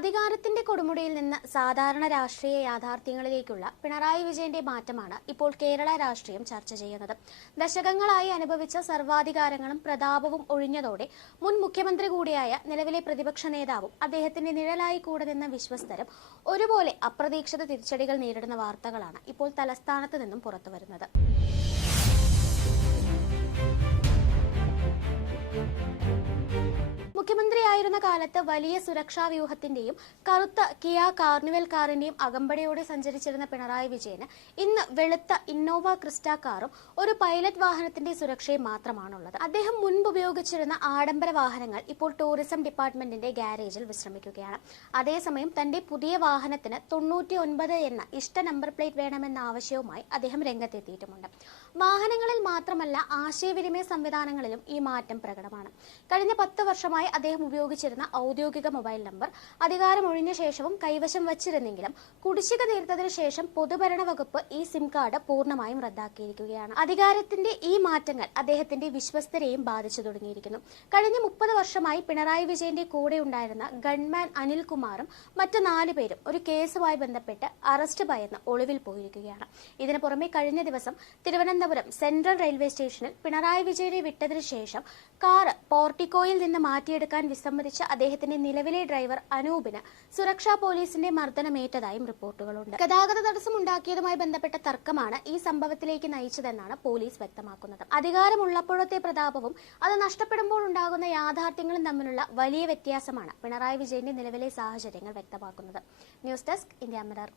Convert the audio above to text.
അധികാരത്തിന്റെ കൊടുമുടിയിൽ നിന്ന് സാധാരണ രാഷ്ട്രീയ യാഥാർത്ഥ്യങ്ങളിലേക്കുള്ള പിണറായി വിജയന്റെ മാറ്റമാണ് ഇപ്പോൾ കേരള രാഷ്ട്രീയം ചർച്ച ചെയ്യുന്നത്. ദശകങ്ങളായി അനുഭവിച്ച സർവാധികാരങ്ങളും പ്രതാപവും ഒഴിഞ്ഞതോടെ മുൻ മുഖ്യമന്ത്രി കൂടിയായ നിലവിലെ പ്രതിപക്ഷ നേതാവും അദ്ദേഹത്തിന്റെ നിഴലായി കൂടെ നിന്ന വിശ്വസ്തരും ഒരുപോലെ അപ്രതീക്ഷിത തിരിച്ചടികൾ നേരിടുന്ന വാർത്തകളാണ് ഇപ്പോൾ തലസ്ഥാനത്ത് നിന്നും പുറത്തുവരുന്നത്. മുഖ്യമന്ത്രിയായിരുന്ന കാലത്ത് വലിയ സുരക്ഷാ വ്യൂഹത്തിന്റെയും കറുത്ത കിയ കാർണിവൽ കാറിന്റെയും അകമ്പടിയോടെ സഞ്ചരിച്ചിരുന്ന പിണറായി വിജയന് ഇന്ന് വെളുത്ത ഇന്നോവ ക്രിസ്റ്റ കാറും ഒരു പൈലറ്റ് വാഹനത്തിന്റെ സുരക്ഷയും മാത്രമാണുള്ളത്. അദ്ദേഹം മുൻപ് ഉപയോഗിച്ചിരുന്ന ആഡംബര വാഹനങ്ങൾ ഇപ്പോൾ ടൂറിസം ഡിപ്പാർട്ട്മെന്റിന്റെ ഗാരേജിൽ വിശ്രമിക്കുകയാണ്. അതേസമയം തന്റെ പുതിയ വാഹനത്തിന് 99 എന്ന ഇഷ്ട നമ്പർ പ്ലേറ്റ് വേണമെന്ന ആവശ്യവുമായി അദ്ദേഹം രംഗത്തെത്തിയിട്ടുമുണ്ട്. വാഹനങ്ങളിൽ മാത്രമല്ല, ആശയവിനിമയ സംവിധാനങ്ങളിലും ഈ മാറ്റം പ്രകടമാണ്. കഴിഞ്ഞ 10 വർഷമായി അദ്ദേഹം ഉപയോഗിച്ചിരുന്ന ഔദ്യോഗിക മൊബൈൽ നമ്പർ അധികാരമൊഴിഞ്ഞ ശേഷവും കൈവശം വച്ചിരുന്നെങ്കിലും കുടിശ്ശിക തീർത്തതിനു ശേഷം പൊതുഭരണ വകുപ്പ് ഈ സിം കാർഡ് പൂർണ്ണമായും റദ്ദാക്കിയിരിക്കുകയാണ്. അധികാരത്തിന്റെ ഈ മാറ്റങ്ങൾ അദ്ദേഹത്തിന്റെ വിശ്വസ്തരെയും ബാധിച്ചു തുടങ്ങിയിരിക്കുന്നു. കഴിഞ്ഞ 30 വർഷമായി പിണറായി വിജയന്റെ കൂടെ ഉണ്ടായിരുന്ന ഗൺമാൻ അനിൽകുമാറും മറ്റു 4 പേരും ഒരു കേസുമായി ബന്ധപ്പെട്ട് അറസ്റ്റ് ഭയന്ന് ഒളിവിൽ പോയിരിക്കുകയാണ്. ഇതിനു പുറമെ കഴിഞ്ഞ ദിവസം തിരുവനന്തപുരം സെൻട്രൽ റെയിൽവേ സ്റ്റേഷനിൽ പിണറായി വിജയനെ വിട്ടതിനു ശേഷം കാറ് പോർട്ടിക്കോയിൽ നിന്ന് മാറ്റിയെടുക്കാൻ വിസമ്മതിച്ച അദ്ദേഹത്തിന്റെ നിലവിലെ ഡ്രൈവർ അനൂപിന് സുരക്ഷാ പോലീസിന്റെ മർദ്ദനമേറ്റതായും റിപ്പോർട്ടുകളുണ്ട്. ഗതാഗത തടസ്സം ഉണ്ടാക്കിയതുമായി ബന്ധപ്പെട്ട തർക്കമാണ് ഈ സംഭവത്തിലേക്ക് നയിച്ചതെന്നാണ് പോലീസ് വ്യക്തമാക്കുന്നത്. അധികാരമുള്ളപ്പോഴത്തെ പ്രതാപവും അത് നഷ്ടപ്പെടുമ്പോൾ ഉണ്ടാകുന്ന യാഥാർത്ഥ്യങ്ങളും തമ്മിലുള്ള വലിയ വ്യത്യാസമാണ് പിണറായി വിജയന്റെ നിലവിലെ സാഹചര്യങ്ങൾ വ്യക്തമാക്കുന്നത്. News desk India mirror.